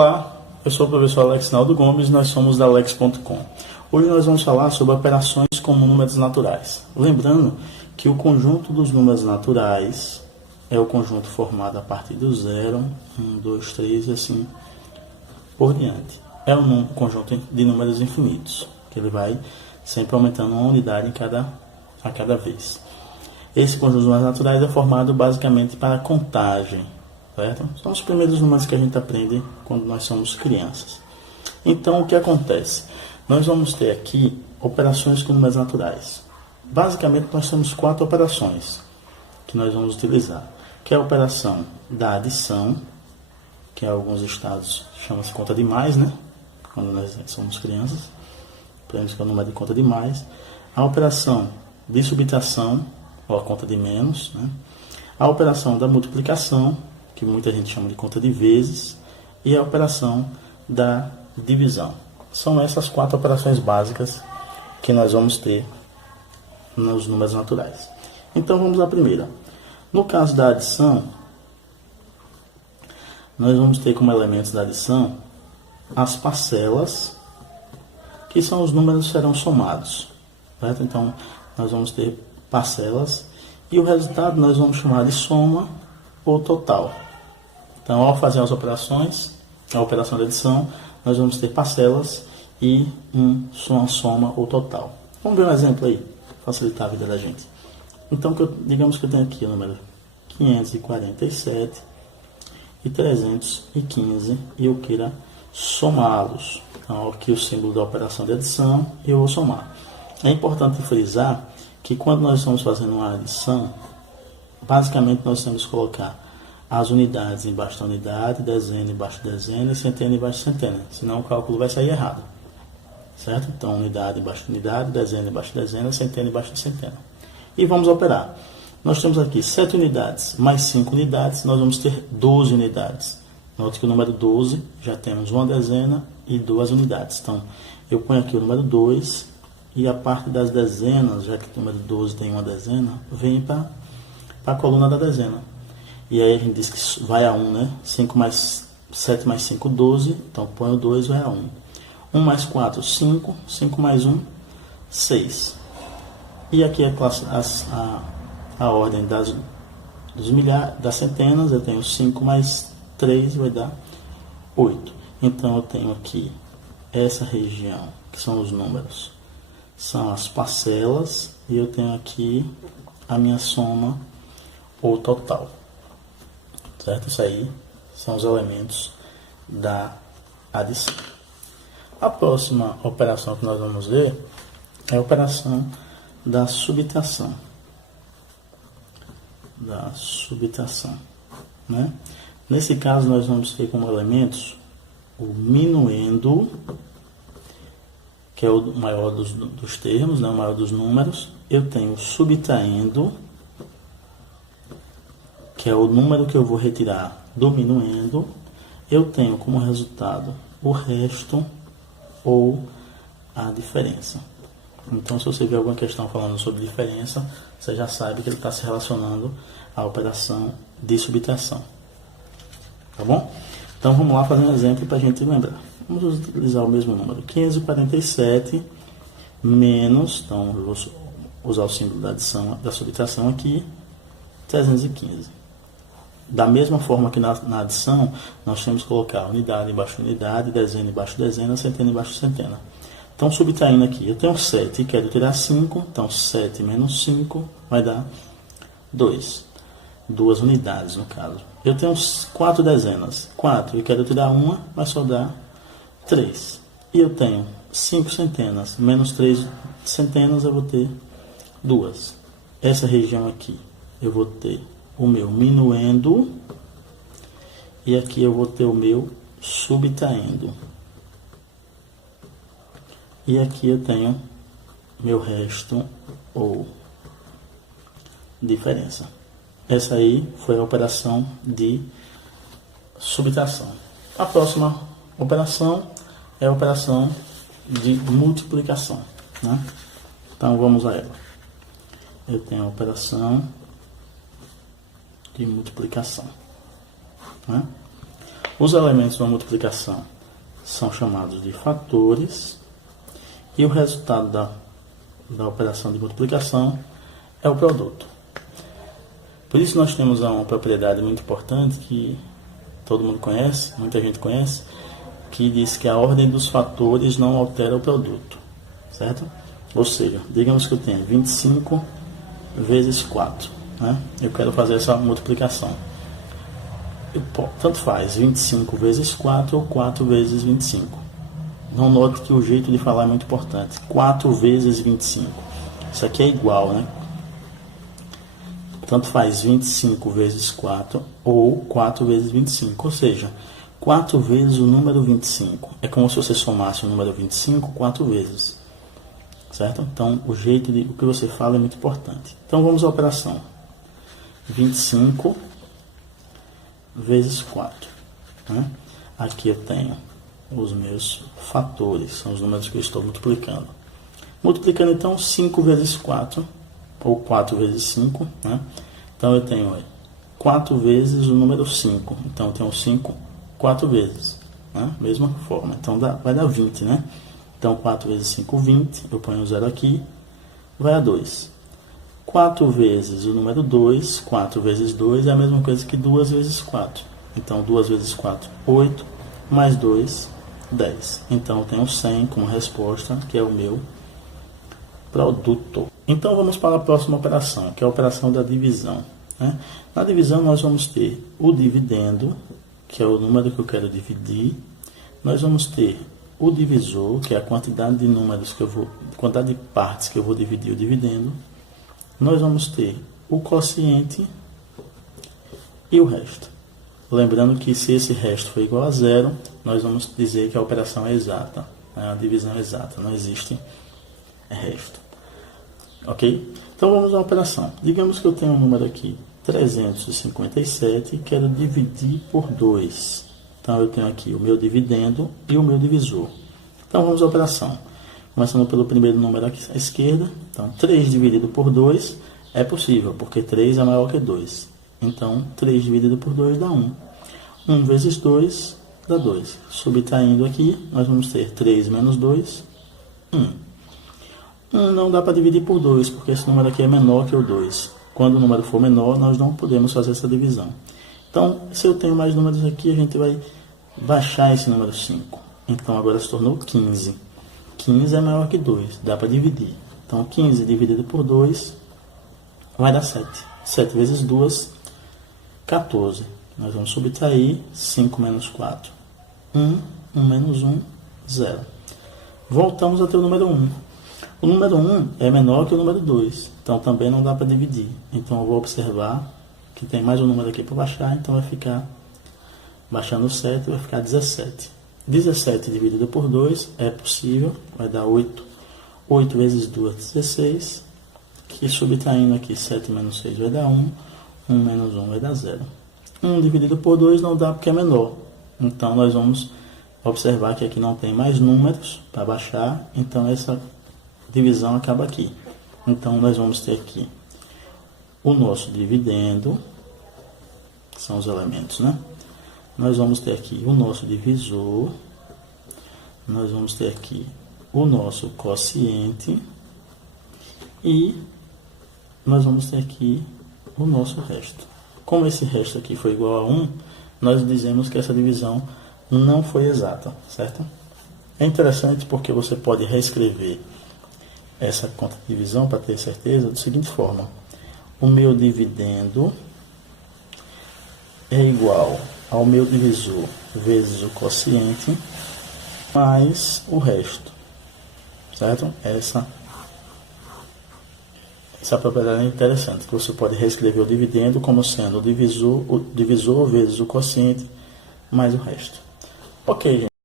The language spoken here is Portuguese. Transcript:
Olá, eu sou o professor Alex Naldo Gomes, nós somos da Alex.com. Hoje nós vamos falar sobre operações com números naturais. Lembrando que o conjunto dos números naturais é o conjunto formado a partir do 0, 1, 2, 3 e assim por diante. É um conjunto de números infinitos, que ele vai sempre aumentando uma unidade a cada vez. Esse conjunto de números naturais é formado basicamente para contagem, certo? São os primeiros números que a gente aprende quando nós somos crianças. Então, o que acontece? Nós vamos ter aqui operações com números naturais. Basicamente, nós temos 4 operações que nós vamos utilizar, que é a operação da adição, que em alguns estados chama-se conta de mais, né? Quando nós somos crianças, aprendemos que é o número de conta de mais. A operação de subtração, ou a conta de menos, né? A operação da multiplicação, que muita gente chama de conta de vezes, e a operação da divisão. São essas 4 operações básicas que nós vamos ter nos números naturais. Então vamos à primeira. No caso da adição, nós vamos ter como elementos da adição as parcelas, que são os números que serão somados, certo? Então nós vamos ter parcelas e o resultado nós vamos chamar de soma ou total. Então, ao fazer as operações, a operação de adição, nós vamos ter parcelas e uma soma ou total. Vamos ver um exemplo aí, facilitar a vida da gente. Então, digamos que eu tenho aqui o número 547 e 315 e eu queira somá-los. Então, aqui o símbolo da operação de adição e eu vou somar. É importante frisar que quando nós estamos fazendo uma adição, basicamente nós temos que colocar as unidades embaixo da unidade, dezena embaixo de dezena e centena embaixo de centena, senão o cálculo vai sair errado, certo? Então, unidade embaixo de unidade, dezena embaixo de dezena, centena embaixo de centena. E vamos operar. Nós temos aqui 7 unidades mais 5 unidades, nós vamos ter 12 unidades. Note que o número 12 já temos uma dezena e 2 unidades. Então, eu ponho aqui o número 2 e a parte das dezenas, já que o número 12 tem uma dezena, vem para a coluna da dezena. E aí a gente diz que vai a 1, né? 7 mais 5, 12. Então, põe o 2 e vai a 1. 1 mais 4, 5. 5 mais 1, 6. E aqui a ordem das centenas. Eu tenho 5 mais 3, vai dar 8. Então, eu tenho aqui essa região, que são os números. São as parcelas. E eu tenho aqui a minha soma ou total. Certo? Isso aí são os elementos da adição. A próxima operação que nós vamos ver é a operação da subtração. Né? Nesse caso, nós vamos ter como elementos o minuendo, que é o maior dos termos, né? O maior dos números. Eu tenho o subtraindo, que é o número que eu vou retirar do minuendo. Eu tenho como resultado o resto ou a diferença. Então, se você ver alguma questão falando sobre diferença, você já sabe que ele está se relacionando à operação de subtração. Tá bom? Então, vamos lá fazer um exemplo para a gente lembrar. Vamos utilizar o mesmo número. 547 menos, então eu vou usar o símbolo da adição, da subtração aqui, 315. Da mesma forma que na adição, nós temos que colocar unidade embaixo de unidade, dezena embaixo de dezena, centena embaixo de centena. Então, subtraindo aqui, eu tenho 7 e quero tirar 5, então 7 menos 5 vai dar 2. 2 unidades, no caso. Eu tenho 4 dezenas, 4 e quero tirar 1, vai só dar 3. E eu tenho 5 centenas, menos 3 centenas, eu vou ter 2. Essa região aqui, eu vou ter o meu minuendo e aqui eu vou ter o meu subtraindo. E aqui eu tenho meu resto ou diferença. Essa aí foi a operação de subtração. A próxima operação é a operação de multiplicação, né? Então vamos a ela. Eu tenho a operação de multiplicação, né? Os elementos da multiplicação são chamados de fatores e o resultado da operação de multiplicação é o produto. Por isso nós temos uma propriedade muito importante que todo mundo conhece, muita gente conhece, que diz que a ordem dos fatores não altera o produto, certo? Ou seja, digamos que eu tenho 25 vezes 4, né? Eu quero fazer essa multiplicação. Tanto faz 25 vezes 4 ou 4 vezes 25. Não note que o jeito de falar é muito importante. 4 vezes 25. Isso aqui é igual, né? Tanto faz 25 vezes 4 ou 4 vezes 25. Ou seja, 4 vezes o número 25. É como se você somasse o número 25 4 vezes. Certo? Então, o jeito de o que você fala é muito importante. Então, vamos à operação. 25 vezes 4. Né? Aqui eu tenho os meus fatores, são os números que eu estou multiplicando. Multiplicando então 5 vezes 4, ou 4 vezes 5, né? Então eu tenho 4 vezes o número 5, então eu tenho 5 4 vezes, né? Mesma forma, então vai dar 20, né? Então 4 vezes 5, 20, eu ponho o 0 aqui, vai a 2. 4 vezes o número 2, 4 vezes 2 é a mesma coisa que 2 vezes 4. Então 2 vezes 4, 8, mais 2, 10. Então eu tenho 100 como resposta, que é o meu produto. Então vamos para a próxima operação, que é a operação da divisão, né? Na divisão nós vamos ter o dividendo, que é o número que eu quero dividir. Nós vamos ter o divisor, que é a quantidade de números que eu vou, quantidade de partes que eu vou dividir o dividendo. Nós vamos ter o quociente e o resto. Lembrando que se esse resto for igual a zero, nós vamos dizer que a operação é exata, a divisão é exata, não existe resto. Ok? Então vamos à operação. Digamos que eu tenho um número aqui, 357, e quero dividir por 2. Então eu tenho aqui o meu dividendo e o meu divisor. Então vamos à operação. Começando pelo primeiro número aqui à esquerda. Então 3 dividido por 2 é possível, porque 3 é maior que 2. Então 3 dividido por 2 dá 1. 1 vezes 2 dá 2. Subtraindo aqui, nós vamos ter 3 menos 2, 1. 1 não dá para dividir por 2, porque esse número aqui é menor que o 2. Quando o número for menor, nós não podemos fazer essa divisão. Então, se eu tenho mais números aqui, a gente vai baixar esse número 5. Então, agora se tornou 15. 15 é maior que 2, dá para dividir. Então, 15 dividido por 2 vai dar 7. 7 vezes 2, 14. Nós vamos subtrair 5 menos 4. 1, 1 menos 1, 0. Voltamos a ter o número 1. O número 1 é menor que o número 2, então também não dá para dividir. Então eu vou observar que tem mais um número aqui para baixar, então vai ficar, baixando 7, vai ficar 17. 17 dividido por 2 é possível, vai dar 8. 8 vezes 2, 16. Que subtraindo aqui 7 menos 6 vai dar 1. 1 menos 1 vai dar 0. 1 dividido por 2 não dá porque é menor. Então nós vamos observar que aqui não tem mais números para baixar, então essa divisão acaba aqui. Então nós vamos ter aqui o nosso dividendo, que são os elementos, né? Nós vamos ter aqui o nosso divisor, nós vamos ter aqui o nosso quociente e nós vamos ter aqui o nosso resto. Como esse resto aqui foi igual a 1, nós dizemos que essa divisão não foi exata, certo? É interessante porque você pode reescrever essa conta de divisão para ter certeza da seguinte forma: o meu dividendo é igual ao meu divisor vezes o quociente mais o resto, certo? Essa propriedade é interessante, que você pode reescrever o dividendo como sendo o divisor vezes o quociente mais o resto. Ok, gente.